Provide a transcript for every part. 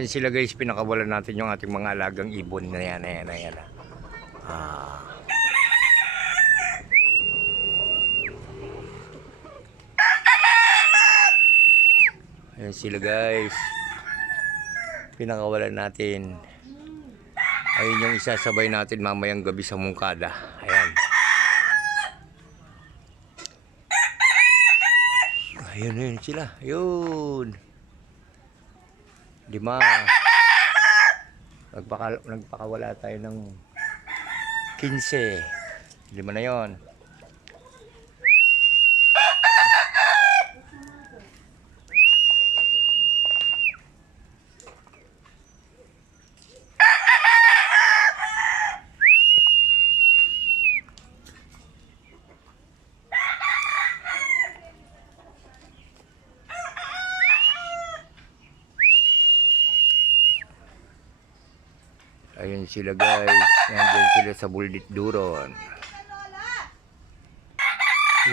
Ayun sila guys, pinakawalan natin yung ating mga alagang ibon na yan. Ayun sila guys, pinakawalan natin. Ayun yung isasabay natin mamayang gabi sa mungkada. Ayan. Ayun sila. Ayun. 5. Nagpakawala tayo ng 15. 5 na yon. Ayun sila guys, nandun sila sa Buldit Duron.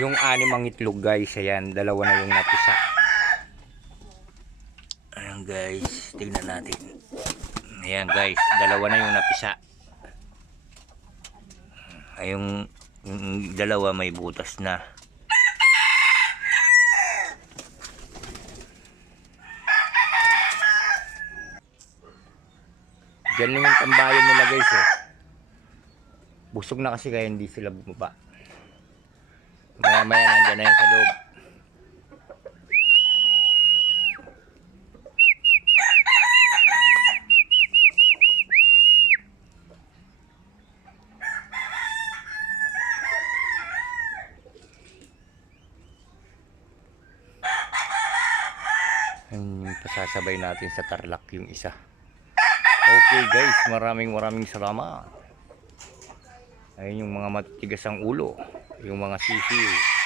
Yung 6 ang itlog guys, ayan, 2 na yung napisa. Ayan guys, tignan natin. Ayan guys, 2 na yung napisa. Ayun, yung 2 may butas na. Diyan yung tambayan nila guys eh. Busog na kasi kaya hindi sila bumaba. Maya maya nandyan na yung sa loob. Pasasabay natin sa Tarlac yung isa. Okay guys, maraming salamat. Ayun yung mga matitigas ang ulo, yung mga sisiw.